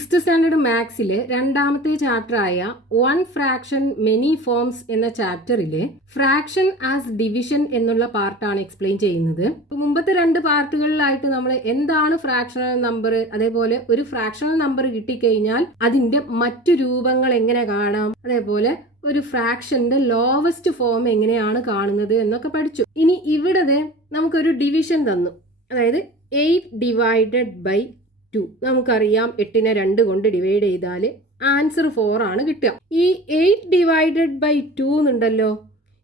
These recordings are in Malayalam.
സിക്സ്ത് സ്റ്റാൻഡേർഡ് മാത്സിലെ രണ്ടാമത്തെ ചാപ്റ്ററായ വൺ ഫ്രാക്ഷൻ മെനി ഫോംസ് എന്ന ചാപ്റ്ററിലെ ഫ്രാക്ഷൻ ആസ് ഡിവിഷൻ എന്നുള്ള പാർട്ടാണ് എക്സ്പ്ലെയിൻ ചെയ്യുന്നത്. മുമ്പത്തെ രണ്ട് പാർട്ടുകളിലായിട്ട് നമ്മൾ എന്താണ് ഫ്രാക്ഷണൽ നമ്പർ, അതേപോലെ ഒരു ഫ്രാക്ഷണൽ നമ്പർ കിട്ടിക്കഴിഞ്ഞാൽ അതിന്റെ മറ്റു രൂപങ്ങൾ എങ്ങനെ കാണാം, അതേപോലെ ഒരു ഫ്രാക്ഷന്റെ ലോവസ്റ്റ് ഫോം എങ്ങനെയാണ് കാണുന്നത് എന്നൊക്കെ പഠിച്ചു. ഇനി ഇവിടെ നമുക്കൊരു ഡിവിഷൻ തന്നു, അതായത് 8 ഡിവൈഡഡ് ബൈ 2. നമുക്കറിയാം 8നെ 2 കൊണ്ട് ഡിവൈഡ് ചെയ്താൽ ആൻസർ 4 ആണ് കിട്ടുക. ഈ 8 ഡിവൈഡഡ് ബൈ 2 എന്നുണ്ടല്ലോ,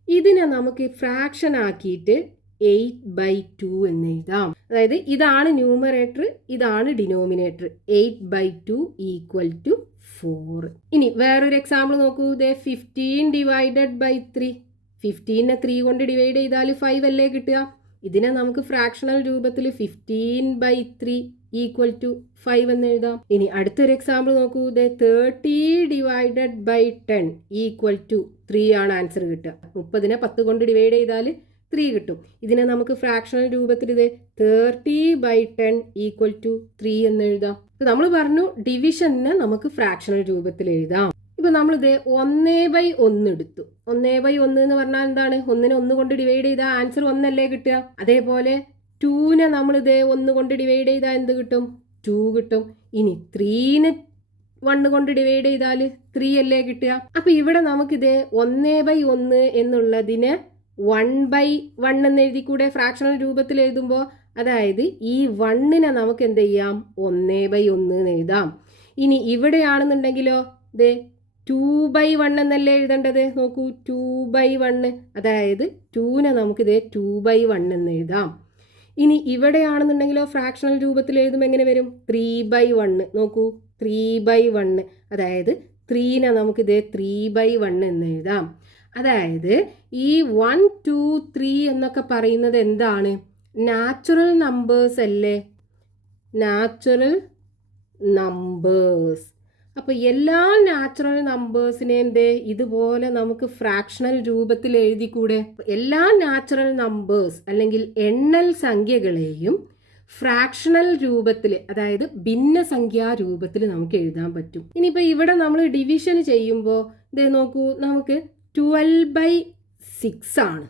ഇതിനെ നമുക്ക് ഫ്രാക്ഷൻ ആക്കിയിട്ട് 8/2 എന്ന് എഴുതാം. അതായത് ഇതാണ് ന്യൂമറേറ്റർ, ഇതാണ് ഡിനോമിനേറ്റർ. 8/2 = 4. ഇനി വേറൊരു എക്സാമ്പിൾ നോക്കൂ. 15 ഡിവൈഡഡ് ബൈ 3. 15നെ 3 കൊണ്ട് ഡിവൈഡ് ചെയ്താൽ 5 അല്ലേ കിട്ടുക. ഇതിനെ നമുക്ക് ഫ്രാക്ഷണൽ രൂപത്തിൽ 15/3 = 5 എന്ന് എഴുതാം. ഇനി അടുത്തൊരു എക്സാമ്പിൾ നോക്കൂ. 30 ഡിവൈഡഡ് ബൈ 10 = 3 ആണ് ആൻസർ കിട്ടുക. 30നെ 10 കൊണ്ട് ഡിവൈഡ് ചെയ്താൽ 3 കിട്ടും. ഇതിനെ നമുക്ക് ഫ്രാക്ഷണൽ രൂപത്തിൽ 30/10 = 3 എന്ന് എഴുതാം. നമ്മൾ പറഞ്ഞു ഡിവിഷനെ നമുക്ക് ഫ്രാക്ഷണൽ രൂപത്തിൽ എഴുതാം. ഇപ്പൊ നമ്മളിത് 1/1 എടുത്തു. 1/1 എന്ന് പറഞ്ഞാൽ എന്താണ്? 1നെ 1 കൊണ്ട് ഡിവൈഡ് ചെയ്താൽ ആൻസർ 1 അല്ലേ കിട്ടുക. അതേപോലെ 2നെ നമ്മളിത് 1 കൊണ്ട് ഡിവൈഡ് ചെയ്താൽ എന്ത് കിട്ടും? 2 കിട്ടും. ഇനി 3നെ 1 കൊണ്ട് ഡിവൈഡ് ചെയ്താൽ 3 അല്ലേ കിട്ടുക. അപ്പൊ ഇവിടെ നമുക്കിത് 1/1 എന്നുള്ളതിനെ 1/1 എന്ന് എഴുതിക്കൂടെ ഫ്രാക്ഷണൽ രൂപത്തിൽ എഴുതുമ്പോൾ? അതായത് ഈ 1നെ നമുക്ക് എന്ത് ചെയ്യാം? 1/1 എന്ന് എഴുതാം. ഇനി ഇവിടെയാണെന്നുണ്ടെങ്കിലോ 2/1 എന്നല്ലേ എഴുതേണ്ടത്. നോക്കൂ, 2/1. അതായത് 2നെ നമുക്കിത് 2/1 എന്ന് എഴുതാം. ഇനി ഇവിടെയാണെന്നുണ്ടെങ്കിലോ ഫ്രാക്ഷണൽ രൂപത്തിൽ എഴുതുമ്പോൾ എങ്ങനെ വരും? 3/1. നോക്കൂ, 3/1. അതായത് 3നെ നമുക്കിത് 3/1 എന്ന് എഴുതാം. അതായത് ഈ 1, 2, 3 എന്നൊക്കെ പറയുന്നത് എന്താണ്? നാച്ചുറൽ നമ്പേഴ്സ് അല്ലേ? Natural numbers. അപ്പോൾ എല്ലാ നാച്ചുറൽ നമ്പേഴ്സിനെയും ഇതുപോലെ നമുക്ക് ഫ്രാക്ഷണൽ രൂപത്തിൽ എഴുതിക്കൂടെ? എല്ലാ നാച്ചുറൽ നമ്പേഴ്സ് അല്ലെങ്കിൽ എണ്ണൽ സംഖ്യകളെയും ഫ്രാക്ഷണൽ രൂപത്തിൽ, അതായത് ഭിന്നസംഖ്യാ രൂപത്തിൽ നമുക്ക് എഴുതാൻ പറ്റും. ഇനിയിപ്പോൾ ഇവിടെ നമ്മൾ ഡിവിഷൻ ചെയ്യുമ്പോൾ നോക്കൂ, നമുക്ക് 12/6 ആണ്.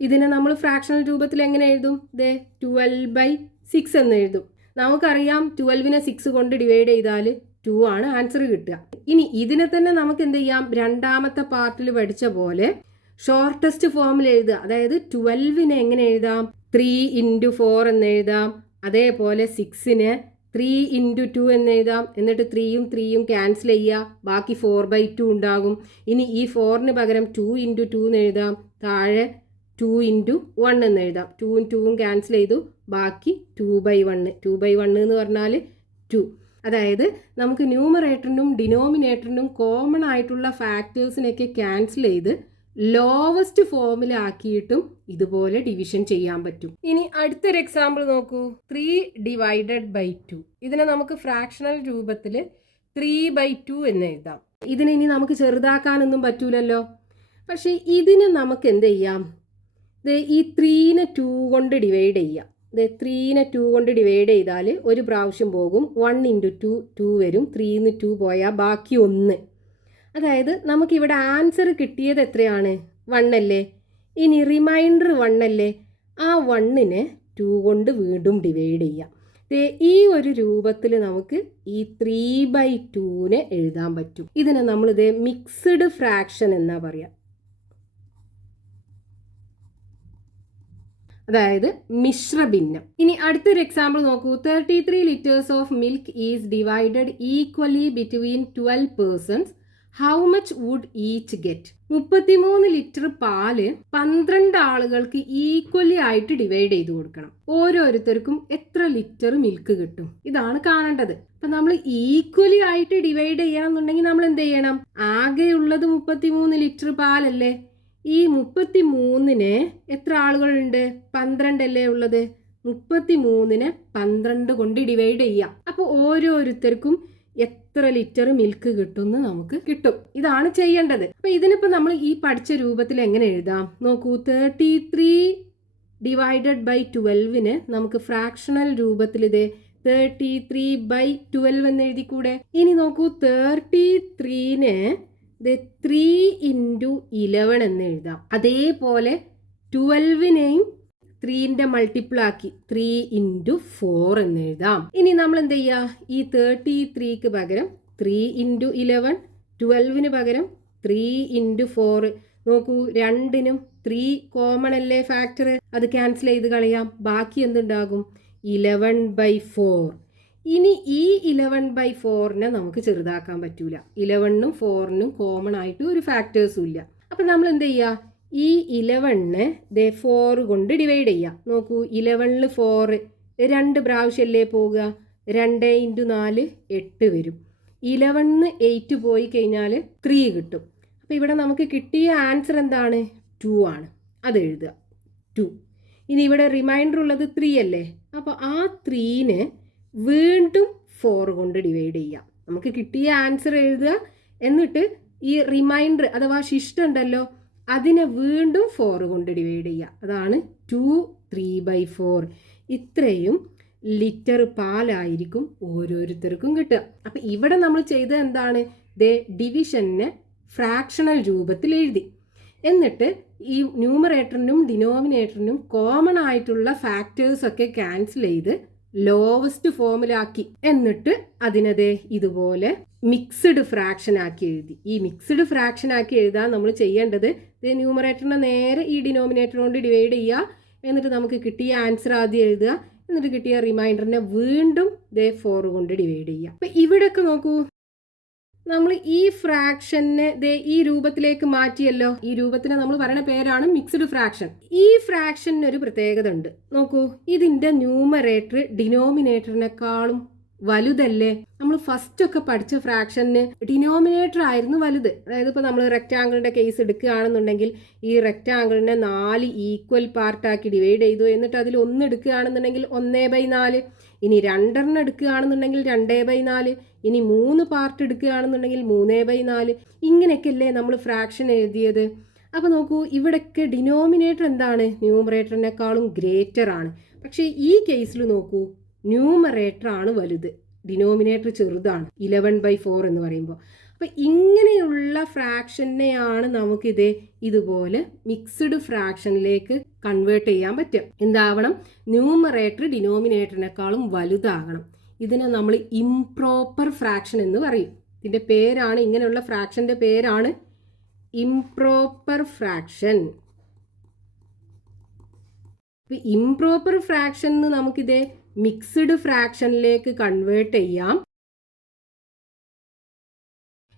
ഇതിനെ നമ്മൾ ഫ്രാക്ഷണൽ രൂപത്തിൽ എങ്ങനെ എഴുതും? 12/6 എന്ന് എഴുതും. നമുക്കറിയാം 12നെ 6 കൊണ്ട് ഡിവൈഡ് ചെയ്താൽ 2 ആണ് ആൻസർ കിട്ടുക. ഇനി ഇതിനെ തന്നെ നമുക്ക് എന്ത് ചെയ്യാം? രണ്ടാമത്തെ പാർട്ടിൽ പഠിച്ച പോലെ ഷോർട്ടസ്റ്റ് ഫോമിൽ എഴുതുക. അതായത് 12നെ എങ്ങനെ എഴുതാം? 3 × 4 എന്ന് എഴുതാം. അതേപോലെ 6നെ 3 × 2 എന്ന് എഴുതാം. എന്നിട്ട് 3യും 3യും ക്യാൻസൽ ചെയ്യുക, ബാക്കി 4/2 ഉണ്ടാകും. ഇനി ഈ 4ന് പകരം 2 × 2 എന്ന് എഴുതാം. താഴെ 2 × 1 എന്ന് എഴുതാം. 2ഉം 2ഉം ക്യാൻസൽ ചെയ്തു, ബാക്കി 2/1. 2/1 എന്ന് പറഞ്ഞാൽ 2. അതായത് നമുക്ക് ന്യൂമറേറ്ററിനും ഡിനോമിനേറ്ററിനും കോമൺ ആയിട്ടുള്ള ഫാക്ടേഴ്സിനൊക്കെ ക്യാൻസൽ ചെയ്ത് ലോവസ്റ്റ് ഫോമിലാക്കിയിട്ടും ഇതുപോലെ ഡിവിഷൻ ചെയ്യാൻ പറ്റും. ഇനി അടുത്തൊരു എക്സാമ്പിൾ നോക്കൂ. 3 ഡിവൈഡഡ് ബൈ 2. ഇതിനെ നമുക്ക് ഫ്രാക്ഷണൽ രൂപത്തിൽ 3/2 എന്ന് എഴുതാം. ഇതിനെ ഇനി നമുക്ക് ചെറുതാക്കാനൊന്നും പറ്റൂലല്ലോ. പക്ഷേ ഇതിനെ നമുക്ക് എന്ത് ചെയ്യാം? ഈ 3നെ 2 കൊണ്ട് ഡിവൈഡ് ചെയ്യാം. 3നെ 2 കൊണ്ട് ഡിവൈഡ് ചെയ്താൽ ഒരു പ്രാവശ്യം പോകും. 1 × 2 2 വരും. 3ന്ന് 2 പോയാൽ ബാക്കി 1. അതായത് നമുക്കിവിടെ ആൻസർ കിട്ടിയത് എത്രയാണ്? 1 അല്ലേ. ഇനി റിമൈൻഡർ 1 അല്ലേ. ആ 1നെ 2 കൊണ്ട് വീണ്ടും ഡിവൈഡ് ചെയ്യാം. ഈ ഒരു രൂപത്തിൽ നമുക്ക് ഈ 3/2നെ എഴുതാൻ പറ്റും. ഇതിനെ നമ്മളിത് മിക്സ്ഡ് ഫ്രാക്ഷൻ എന്നാ പറയാം. അതായത് മിശ്രഭിന്നം. ഇനി അടുത്തൊരു എക്സാമ്പിൾ നോക്കൂ. 33 litres of milk is divided equally between 12 persons. How much would each get? 33 litre പാല് 12 ആളുകൾക്ക് ഈക്വലി ആയിട്ട് ഡിവൈഡ് ചെയ്ത് കൊടുക്കണം. ഓരോരുത്തർക്കും എത്ര ലിറ്റർ മിൽക്ക് കിട്ടും? ഇതാണ് കാണേണ്ടത്. അപ്പൊ നമ്മൾ ഈക്വലി ആയിട്ട് ഡിവൈഡ് ചെയ്യണം എന്നുണ്ടെങ്കിൽ നമ്മൾ എന്ത് ചെയ്യണം? ആകെയുള്ളത് 33 ലിറ്റർ പാലല്ലേ. ഈ 33നെ എത്ര ആളുകളുണ്ട്? 12 അല്ലേ ഉള്ളത്. 33നെ 12 കൊണ്ട് ഡിവൈഡ് ചെയ്യാം. അപ്പോൾ ഓരോരുത്തർക്കും എത്ര ലിറ്റർ മിൽക്ക് കിട്ടുമെന്ന് നമുക്ക് കിട്ടും. ഇതാണ് ചെയ്യേണ്ടത്. അപ്പോൾ ഇതിനിപ്പോൾ നമ്മൾ ഈ പഠിച്ച രൂപത്തിൽ എങ്ങനെ എഴുതാം? നോക്കൂ, 33 ഡിവൈഡഡ് ബൈ 12ന് നമുക്ക് ഫ്രാക്ഷണൽ രൂപത്തിൽ 33/12 എന്ന് എഴുതിക്കൂടെ? ഇനി നോക്കൂ, 33ന് 3 × 11 എന്ന് എഴുതാം. അതേപോലെ 12നെയും 3ന്റെ മൾട്ടിപ്പിൾ ആക്കി 3 × 4 എന്ന് എഴുതാം. ഇനി നമ്മൾ എന്ത് ചെയ്യുക? ഈ 33ക്ക് പകരം 3 × 11, 12ന് പകരം 3 × 4. നോക്കൂ, രണ്ടിനും 3 കോമൺ അല്ലേ ഫാക്ടർ? അത് ക്യാൻസൽ ചെയ്ത് കളയാം. ബാക്കി എന്തുണ്ടാകും? 11/4. ഇനി ഈ 11/4നെ നമുക്ക് ചെറുതാക്കാൻ പറ്റൂല. 11നും 4നും കോമൺ ആയിട്ട് ഒരു ഫാക്ടേഴ്സും ഇല്ല. അപ്പം നമ്മൾ എന്ത് ചെയ്യുക? ഈ 11നെ 4 കൊണ്ട് ഡിവൈഡ് ചെയ്യുക. നോക്കൂ, 11ൽ 4 2 പ്രാവശ്യമല്ലേ പോകുക? 2 × 4 8 വരും. 11ന് 8 പോയി കഴിഞ്ഞാൽ 3 കിട്ടും. അപ്പോൾ ഇവിടെ നമുക്ക് കിട്ടിയ ആൻസർ എന്താണ്? 2 ആണ്. അത് എഴുതുക, 2. ഇനി ഇവിടെ റിമൈൻഡർ ഉള്ളത് 3 അല്ലേ? അപ്പോൾ ആ 3നെ വീണ്ടും 4 കൊണ്ട് ഡിവൈഡ് ചെയ്യാം. നമുക്ക് കിട്ടിയ ആൻസർ എഴുതുക, എന്നിട്ട് ഈ റിമൈൻഡർ അഥവാ ശിഷ്ടം ഉണ്ടല്ലോ, അതിനെ വീണ്ടും 4 കൊണ്ട് ഡിവൈഡ് ചെയ്യുക. അതാണ് 2 3/4. ഇത്രയും ലിറ്റർ പാലായിരിക്കും ഓരോരുത്തർക്കും കിട്ടുക. അപ്പം ഇവിടെ നമ്മൾ ചെയ്തത് എന്താണ്? ഡിവിഷനെ ഫ്രാക്ഷണൽ രൂപത്തിൽ എഴുതി. എന്നിട്ട് ഈ ന്യൂമറേറ്ററിനും ഡിനോമിനേറ്ററിനും കോമൺ ആയിട്ടുള്ള ഫാക്ടേഴ്സ് ഒക്കെ ക്യാൻസൽ ചെയ്ത് ലോവസ്റ്റ് ഫോമിലാക്കി. എന്നിട്ട് അതിനതേ ഇതുപോലെ മിക്സ്ഡ് ഫ്രാക്ഷൻ ആക്കി എഴുതി. ഈ മിക്സ്ഡ് ഫ്രാക്ഷൻ ആക്കി എഴുതാൻ നമ്മൾ ചെയ്യേണ്ടത് ന്യൂമറേറ്ററിനെ നേരെ ഈ ഡിനോമിനേറ്റർ കൊണ്ട് ഡിവൈഡ് ചെയ്യുക. എന്നിട്ട് നമുക്ക് കിട്ടിയ ആൻസർ ആദ്യം എഴുതുക. എന്നിട്ട് കിട്ടിയ റിമൈൻഡറിനെ വീണ്ടും 4 കൊണ്ട് ഡിവൈഡ് ചെയ്യുക. അപ്പം ഇവിടെയൊക്കെ നോക്കൂ, നമ്മൾ ഈ ഫ്രാക്ഷനെ ഈ രൂപത്തിലേക്ക് മാറ്റിയല്ലോ. ഈ രൂപത്തിന് നമ്മൾ പറയുന്ന പേരാണ് മിക്സ്ഡ് ഫ്രാക്ഷൻ. ഈ ഫ്രാക്ഷന് ഒരു പ്രത്യേകത ഉണ്ട്. നോക്കൂ, ഇതിന്റെ ന്യൂമറേറ്റർ ഡിനോമിനേറ്ററിനെക്കാളും വലുതല്ലേ? നമ്മൾ ഫസ്റ്റ് ഒക്കെ പഠിച്ച ഫ്രാക്ഷന് ഡിനോമിനേറ്റർ ആയിരുന്നു വലുത്. അതായത് ഇപ്പോൾ നമ്മൾ റെക്റ്റാങ്കിളിന്റെ കേസ് എടുക്കുകയാണെന്നുണ്ടെങ്കിൽ ഈ റെക്റ്റാങ്കിളിനെ 4 ഈക്വൽ പാർട്ടാക്കി ഡിവൈഡ് ചെയ്തു. എന്നിട്ട് അതിൽ 1 എടുക്കുകയാണെന്നുണ്ടെങ്കിൽ 1/4. ഇനി 2 എടുക്കുകയാണെന്നുണ്ടെങ്കിൽ 2/4. ഇനി 3 പാർട്ട് എടുക്കുകയാണെന്നുണ്ടെങ്കിൽ 3/4. ഇങ്ങനെയൊക്കെയല്ലേ നമ്മൾ ഫ്രാക്ഷൻ എഴുതിയത്. അപ്പോൾ നോക്കൂ, ഇവിടെയൊക്കെ ഡിനോമിനേറ്റർ എന്താണ്? ന്യൂമറേറ്ററിനേക്കാളും ഗ്രേറ്റർ ആണ്. പക്ഷേ ഈ കേസിൽ നോക്കൂ, ന്യൂമറേറ്റർ ആണ് വലുത്, ഡിനോമിനേറ്റർ ചെറുതാണ്, 11/4 എന്ന് പറയുമ്പോൾ. അപ്പം ഇങ്ങനെയുള്ള ഫ്രാക്ഷനെയാണ് നമുക്കിത് ഇതുപോലെ മിക്സ്ഡ് ഫ്രാക്ഷനിലേക്ക് കൺവേർട്ട് ചെയ്യാൻ പറ്റും. എന്താവണം? ന്യൂമറേറ്റർ ഡിനോമിനേറ്ററിനേക്കാളും വലുതാകണം. ഇതിനെ നമ്മൾ ഇംപ്രോപ്പർ ഫ്രാക്ഷൻ എന്ന് പറയും. ഇതിൻ്റെ പേരാണ്, ഇങ്ങനെയുള്ള ഫ്രാക്ഷൻ്റെ പേരാണ് ഇംപ്രോപ്പർ ഫ്രാക്ഷൻ. അപ്പോൾ ഇംപ്രോപ്പർ ഫ്രാക്ഷൻ നമുക്കിത് മിക്സ്ഡ് ഫ്രാക്ഷനിലേക്ക് കൺവേർട്ട് ചെയ്യാം.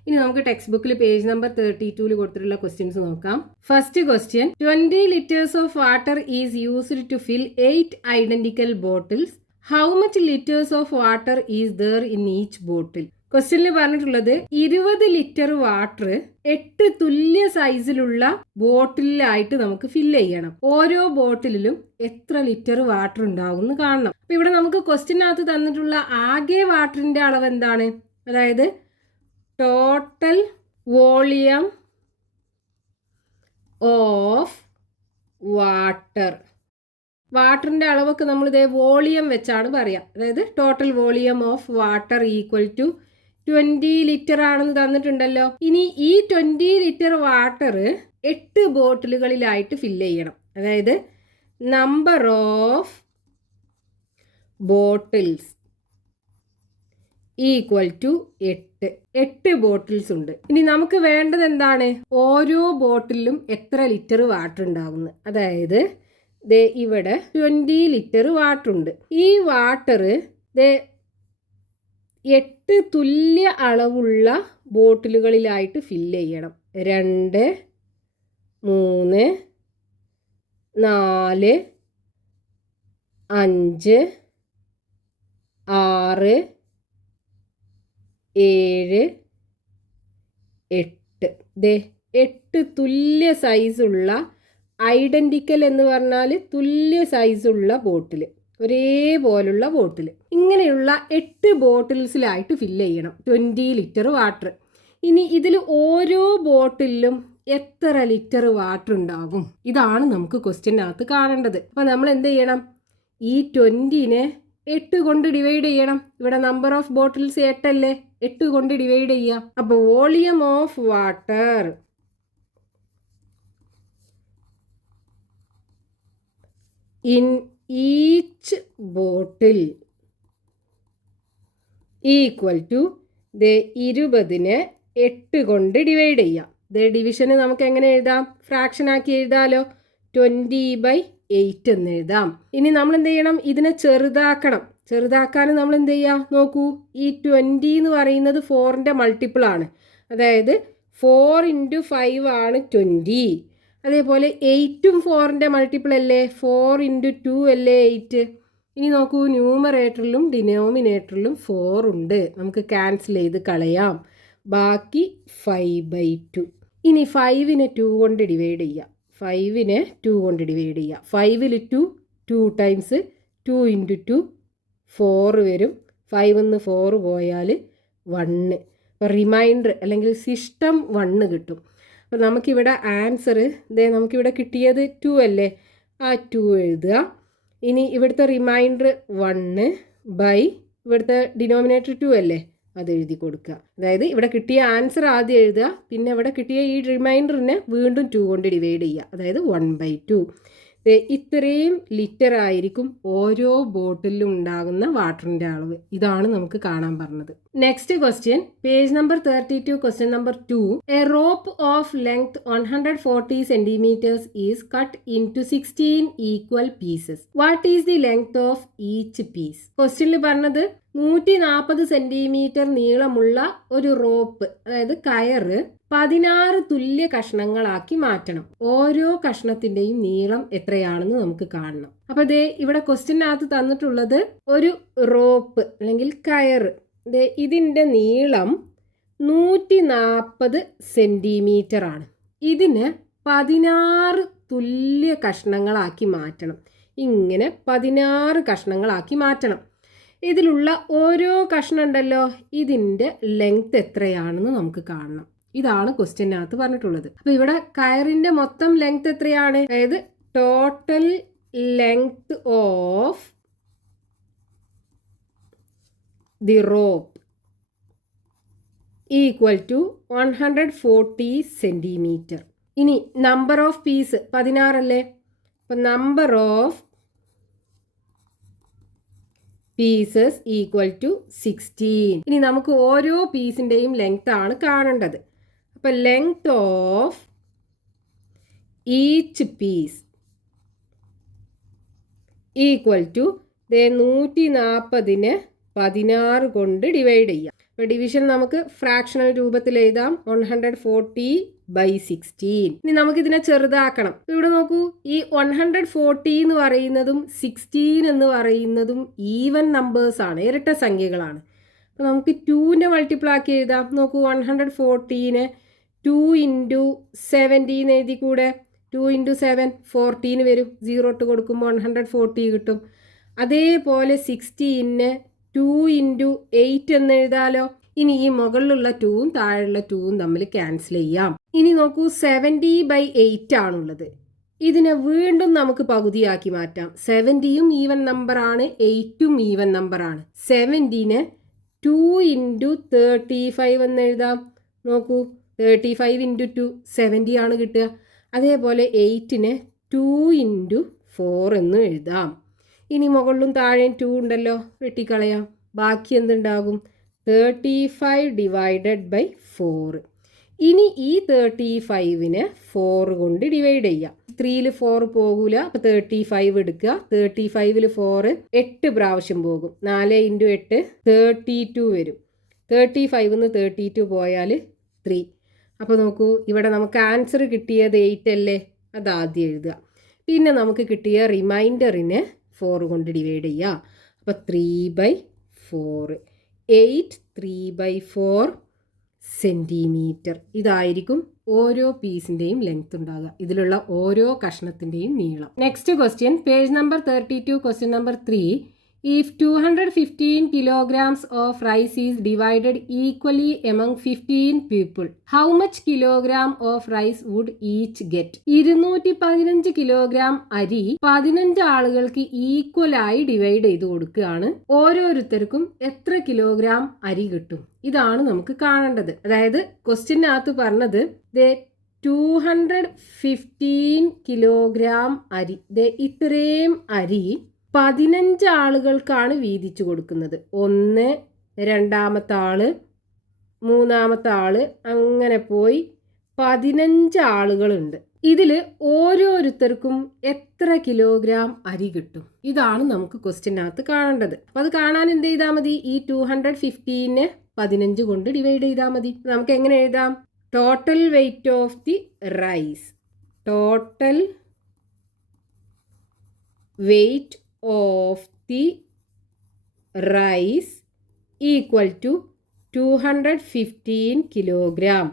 ഇനി നമുക്ക് ടെക്സ്റ്റ് ബുക്കിൽ പേജ് നമ്പർ 32 കൊടുത്തിട്ടുള്ള ക്വസ്റ്റ്യൻസ് നോക്കാം. First question, 20 liters of water is used to fill 8 identical bottles. How much liters of water is there in each bottle? ക്വസ്റ്റ്യനിൽ പറഞ്ഞിട്ടുള്ളത് 20 ലിറ്റർ വാട്ടർ 8 തുല്യ സൈസിലുള്ള ബോട്ടിലായിട്ട് നമുക്ക് ഫില്ല് ചെയ്യണം. ഓരോ ബോട്ടിലും എത്ര ലിറ്റർ വാട്ടർ ഉണ്ടാവും എന്ന് കാണണം. അപ്പൊ ഇവിടെ നമുക്ക് ക്വസ്റ്റ്യനകത്ത് തന്നിട്ടുള്ള ആകെ വാട്ടറിന്റെ അളവ് എന്താണ്? അതായത് ടോട്ടൽ വോളിയം ഓഫ് വാട്ടർ. വാട്ടറിൻ്റെ അളവൊക്കെ നമ്മൾ ഇതേ വോളിയം വെച്ചാണ് പറയാം. അതായത് total volume of water equal to 20 litre ആണെന്ന് തന്നിട്ടുണ്ടല്ലോ. ഇനി ഈ 20 ലിറ്റർ വാട്ടർ 8 ബോട്ടിലുകളിലായിട്ട് ഫില്ല് ചെയ്യണം. അതായത് number of bottles equal to 8 bottles ഉണ്ട്. ഇനി നമുക്ക് വേണ്ടത് എന്താണ്? ഓരോ ബോട്ടിലും എത്ര ലിറ്റർ വാട്ടർ ഉണ്ടാവുന്നത്. അതായത് ഇവിടെ 20 ലിറ്റർ വാട്ടർ ഉണ്ട്. ഈ വാട്ടർ 8 തുല്യ അളവുള്ള ബോട്ടിലുകളിലായിട്ട് ഫില്ല് ചെയ്യണം. 2 3 4 5 6 7 8. 8 തുല്യ സൈസുള്ള, ഐഡൻറ്റിക്കൽ എന്ന് പറഞ്ഞാൽ തുല്യ സൈസുള്ള ബോട്ടിൽ, ഒരേപോലുള്ള ബോട്ടിൽ, ഇങ്ങനെയുള്ള 8 ബോട്ടിൽസിലായിട്ട് ഫില്ല് ചെയ്യണം 20 ലിറ്റർ വാട്ടർ. ഇനി ഇതിൽ ഓരോ ബോട്ടിലും എത്ര ലിറ്റർ വാട്ടർ ഉണ്ടാകും? ഇതാണ് നമുക്ക് ക്വസ്റ്റ്യനകത്ത് കാണേണ്ടത്. അപ്പം നമ്മൾ എന്ത് ചെയ്യണം? ഈ 20നെ 8 കൊണ്ട് ഡിവൈഡ് ചെയ്യണം. ഇവിടെ നമ്പർ ഓഫ് ബോട്ടിൽസ് 8 അല്ലേ, 8 കൊണ്ട് ഡിവൈഡ് ചെയ്യാം. അപ്പോൾ volume of water in each bottle equal to 20നെ 8 കൊണ്ട് ഡിവൈഡ് ചെയ്യാം. ഡിവിഷന് നമുക്ക് എങ്ങനെ എഴുതാം? ഫ്രാക്ഷൻ ആക്കി എഴുതാലോ. 20/8 എന്ന് എഴുതാം. ഇനി നമ്മൾ എന്ത് ചെയ്യണം? ഇതിനെ ചെറുതാക്കണം. ചെറുതാക്കാൻ നമ്മൾ എന്ത് ചെയ്യാം? നോക്കൂ, ഈ 20 എന്ന് പറയുന്നത് 4ന്റെ മൾട്ടിപ്പിൾ ആണ്. അതായത് 4 × 5 ആണ് 20. അതേപോലെ 8ഉം 4ന്റെ മൾട്ടിപ്പിൾ അല്ലേ, 4 × 2 അല്ലേ 8. ഇനി നോക്കൂ, ന്യൂമറേറ്ററിലും ഡിനോമിനേറ്ററിലും 4 ഉണ്ട്. നമുക്ക് ക്യാൻസൽ ചെയ്ത് കളയാം. ബാക്കി 5/2. ഇനി 5നെ 2 കൊണ്ട് ഡിവൈഡ് ചെയ്യാം. 5നെ 2 കൊണ്ട് ഡിവൈഡ് ചെയ്യാം. 5ൽ 2 ടൈംസ് 2 × 2 4 വരും. 5ന്ന് 4 പോയാൽ 1. അപ്പോൾ റിമൈൻഡർ അല്ലെങ്കിൽ സിസ്റ്റം 1 കിട്ടും. അപ്പോൾ നമുക്കിവിടെ ആൻസർ നമുക്കിവിടെ കിട്ടിയത് 2 അല്ലേ, ആ 2 എഴുതുക. ഇനി ഇവിടുത്തെ റിമൈൻഡർ 1 ബൈ ഇവിടുത്തെ ഡിനോമിനേറ്റർ 2 അല്ലേ, അത് എഴുതി കൊടുക്കുക. അതായത് ഇവിടെ കിട്ടിയ ആൻസർ ആദ്യം എഴുതുക, പിന്നെ ഇവിടെ കിട്ടിയ ഈ റിമൈൻഡറിനെ വീണ്ടും 2 കൊണ്ട് ഡിവൈഡ് ചെയ്യുക. അതായത് 1/2. ഇത്രയും ലിറ്റർ ആയിരിക്കും ഓരോ ബോട്ടിലും ഉണ്ടാകുന്ന വാട്ടറിൻ്റെ അളവ്. ഇതാണ് നമുക്ക് കാണാൻ പറഞ്ഞത്. Next question, page number 32, question number 2. A rope of length 140 centimeters is cut into 16 equal pieces. What is the length of each piece? ക്വസ്റ്റ്യനിൽ പറഞ്ഞത് 140 സെന്റിമീറ്റർ നീളമുള്ള ഒരു റോപ്പ്, അതായത് കയറ് 16 തുല്യ കഷ്ണങ്ങളാക്കി മാറ്റണം. ഓരോ കഷ്ണത്തിന്റെയും നീളം എത്രയാണെന്ന് നമുക്ക് കാണണം. അപ്പൊ ഇവിടെ ക്വസ്റ്റ്യനകത്ത് തന്നിട്ടുള്ളത് ഒരു റോപ്പ് അല്ലെങ്കിൽ കയറ്, ഇതിന്റെ നീളം 140 സെന്റിമീറ്റർ ആണ്. ഇതിന് 16 തുല്യ കഷ്ണങ്ങളാക്കി മാറ്റണം. ഇങ്ങനെ 16 കഷ്ണങ്ങളാക്കി മാറ്റണം. ഇതിലുള്ള ഓരോ കഷ്ണം ഉണ്ടല്ലോ, ഇതിന്റെ ലെങ്ത് എത്രയാണെന്ന് നമുക്ക് കാണണം. ഇതാണ് ക്വസ്റ്റ്യനകത്ത് പറഞ്ഞിട്ടുള്ളത്. അപ്പൊ ഇവിടെ കയറിന്റെ മൊത്തം ലെങ്ത് എത്രയാണ്? അതായത് total length of the rope equal to 140 centimetre. ഇനി നമ്പർ ഓഫ് പീസ് 16 അല്ലേ, അപ്പൊ number of pieces equal to 16. ഇനി നമുക്ക് ഓരോ പീസിന്റെയും ലെങ്ത് ആണ് കാണേണ്ടത്. അപ്പൊ length of each piece equal to 140നെ 16 കൊണ്ട് ഡിവൈഡ് ചെയ്യാം. അപ്പോൾ ഡിവിഷൻ നമുക്ക് ഫ്രാക്ഷണൽ രൂപത്തിൽ എഴുതാം. 140/16. ഇനി നമുക്കിതിനെ ചെറുതാക്കണം. ഇവിടെ നോക്കൂ, ഈ 140 എന്ന് പറയുന്നതും 16 എന്ന് പറയുന്നതും ഈവൻ നമ്പേഴ്സ് ആണ്, ഇരട്ട സംഖ്യകളാണ്. അപ്പോൾ നമുക്ക് 2ന്റെ മൾട്ടിപ്പിൾ ആക്കി എഴുതാം. നോക്കൂ, 140നെ 2 × 17 എഴുതി കൂടെ. 2 × 7 14 വരും. 0 ഇട്ട് കൊടുക്കുമ്പോൾ 140 കിട്ടും. അതേപോലെ 16നെ 2 × 8 എന്ന് എഴുതാലോ. ഇനി ഈ മുകളിലുള്ള 2ഉം താഴെയുള്ള 2ഉം തമ്മിൽ ക്യാൻസൽ ചെയ്യാം. ഇനി നോക്കൂ, 70/8 ആണുള്ളത്. ഇതിനെ വീണ്ടും നമുക്ക് പകുതിയാക്കി മാറ്റാം. 70യും ഈവൻ നമ്പർ ആണ്, 8ഉം ഈവൻ നമ്പർ ആണ്. 70നെ 2 × 35 എന്ന് എഴുതാം. നോക്കൂ, 35 × 2 70 ആണ് കിട്ടുക. അതേപോലെ 8നെ 2 × 4 എന്ന് എഴുതാം. ഇനി മുകളിലും താഴെയും 2 ഉണ്ടല്ലോ, വെട്ടിക്കളയാം. ബാക്കി എന്തുണ്ടാകും? 35/4. ഇനി ഈ 35നെ 4 കൊണ്ട് ഡിവൈഡ് ചെയ്യാം. 3ൽ 4 പോകൂല, അപ്പോൾ 35 എടുക്കുക. 35ൽ 4 8 പ്രാവശ്യം പോകും. 4 × 8 32 വരും. 35ന്ന് 32 പോയാൽ 3. അപ്പോൾ നോക്കൂ, ഇവിടെ നമുക്ക് ആൻസർ കിട്ടിയത് 8 അല്ലേ, അത് ആദ്യം എഴുതുക. പിന്നെ നമുക്ക് കിട്ടിയ റിമൈൻഡറിനെ 4 കൊണ്ട് ഡിവൈഡ് ചെയ്യുക. അപ്പോൾ 3/4. 8 3/4 സെന്റിമീറ്റർ. ഇതായിരിക്കും ഓരോ പീസിന്റെയും ലെങ്ത് ഉണ്ടാകുക, ഇതിലുള്ള ഓരോ കഷ്ണത്തിന്റെയും നീളം. Next question, page number 32, question number 3. If 215 kilograms of rice is divided equally among 15 people, how much kilogram of rice would each get? 215 kilogram അരി 15 ആളുകൾക്ക് ഈക്വലായി ഡിവൈഡ് ചെയ്ത് കൊടുക്കുകയാണ്. ഓരോരുത്തർക്കും എത്ര കിലോഗ്രാം അരി കിട്ടും? ഇതാണ് നമുക്ക് കാണേണ്ടത്. അതായത് ക്വസ്റ്റ്യനകത്ത് പറഞ്ഞത് 215 കിലോഗ്രാം അരി, ഇത്രയും അരി 15 ആളുകൾക്കാണ് വീതിച്ചു കൊടുക്കുന്നത്. 1, രണ്ടാമത്തെ ആള്, മൂന്നാമത്തെ ആള്, അങ്ങനെ പോയി 15 ആളുകളുണ്ട്. ഇതിൽ ഓരോരുത്തർക്കും എത്ര കിലോഗ്രാം അരി കിട്ടും? ഇതാണ് നമുക്ക് ക്വസ്റ്റ്യനകത്ത് കാണേണ്ടത്. അപ്പം അത് കാണാൻ എന്ത് ചെയ്താൽ മതി? ഈ 215 15 കൊണ്ട് ഡിവൈഡ് ചെയ്താൽ മതി. നമുക്ക് എങ്ങനെ എഴുതാം? Total weight of the rice, total weight of the rice equal to 215 kilogram.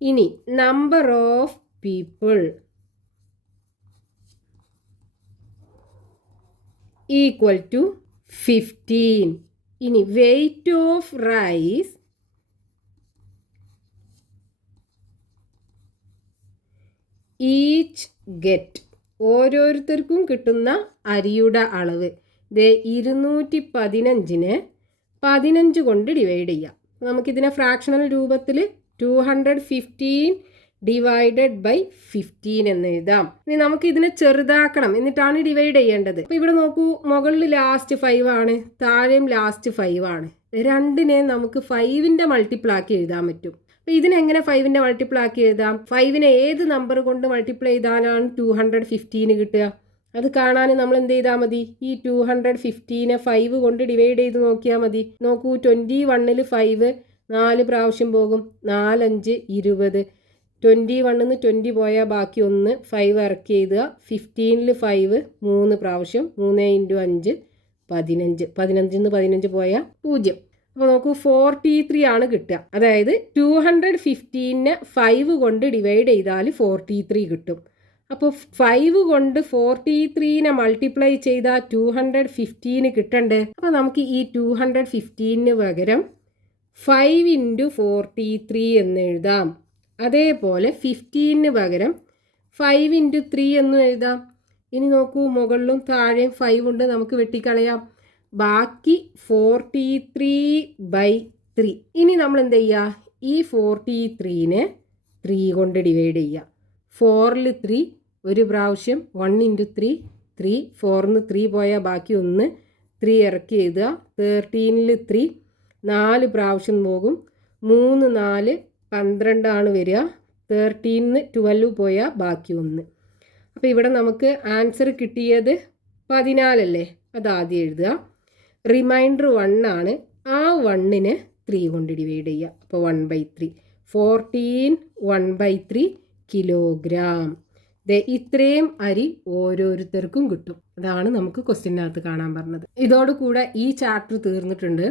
ഇനി number of people equal to 15. ഇനി weight of rice each get, ഓരോരുത്തർക്കും കിട്ടുന്ന അരിയുടെ അളവ് 215 15 കൊണ്ട് ഡിവൈഡ് ചെയ്യാം. നമുക്കിതിനെ ഫ്രാക്ഷണൽ രൂപത്തിൽ 215 ഡിവൈഡഡ് ബൈ 15 എന്ന് എഴുതാം. ഇനി നമുക്ക് ഇതിനെ ചെറുതാക്കണം, എന്നിട്ടാണ് ഡിവൈഡ് ചെയ്യേണ്ടത്. അപ്പോൾ ഇവിടെ നോക്കൂ, മുകളിൽ ലാസ്റ്റ് 5 ആണ്, താഴെയും ലാസ്റ്റ് 5 ആണ്. രണ്ടിനെ നമുക്ക് 5ന്റെ മൾട്ടിപ്പിൾ ആക്കി എഴുതാൻ പറ്റും. അപ്പോൾ ഇതിനെങ്ങനെ 5ന്റെ മൾട്ടിപ്പിൾ ആക്കി എഴുതാം? 5നെ ഏത് നമ്പർ കൊണ്ട് മൾട്ടിപ്ലൈ ചെയ്താലാണ് 215 കിട്ടുക? അത് കാണാൻ നമ്മൾ എന്ത് ചെയ്താൽ മതി? ഈ 215 5 കൊണ്ട് ഡിവൈഡ് ചെയ്ത് നോക്കിയാൽ മതി. നോക്കൂ, 21ൽ 5 4 പ്രാവശ്യം പോകും, 4 5 20. 21ന്ന് 20 പോയാൽ ബാക്കി 1, 5 ഇറക്കി എഴുതുക. 15ൽ 5 3 പ്രാവശ്യം, 3 × 5 15. 15ന്ന് 15 പോയാൽ 0. അപ്പോൾ നോക്കൂ, 43 ആണ് കിട്ടുക. അതായത് 215 5 കൊണ്ട് ഡിവൈഡ് ചെയ്താൽ 43 കിട്ടും. അപ്പോൾ 5 കൊണ്ട് 43നെ മൾട്ടിപ്ലൈ ചെയ്താൽ 215 കിട്ടണ്ടേ? അപ്പോൾ നമുക്ക് ഈ 215 പകരം 5 × 43 എന്ന് എഴുതാം. അതേപോലെ 15 പകരം 5 × 3 എന്ന് എഴുതാം. ഇനി നോക്കൂ, മുകളിലും താഴെയും 5 ഉണ്ട്, നമുക്ക് വെട്ടിക്കളയാം. ബാക്കി 43/3. ഇനി നമ്മൾ എന്ത് ചെയ്യുക? ഈ 43നെ 3 കൊണ്ട് ഡിവൈഡ് ചെയ്യുക. 4ൽ 3 ഒരു പ്രാവശ്യം, 1 × 3 3. 4ന്ന് 3 പോയാൽ ബാക്കി 1, 3 ഇറക്കി എഴുതുക. 13ൽ 3 4 പ്രാവശ്യം പോകും, 3 4 12 ആണ് വരിക. 13ന്ന് 12 പോയാൽ ബാക്കി 1. അപ്പോൾ ഇവിടെ നമുക്ക് ആൻസർ കിട്ടിയത് 14 അല്ലേ? അതാദ്യം എഴുതുക. റിമൈൻഡർ 1 ആണ്. ആ 1നെ 3 കൊണ്ട് ഡിവൈഡ് ചെയ്യുക. അപ്പോൾ 1/3. 14 1/3 കിലോഗ്രാം. ഇത്രയും അരി ഓരോരുത്തർക്കും കിട്ടും. അതാണ് നമുക്ക് ക്വസ്റ്റ്യനകത്ത് കാണാൻ പറഞ്ഞത്. ഇതോടുകൂടെ ഈ ചാപ്റ്റർ തീർന്നിട്ടുണ്ട്.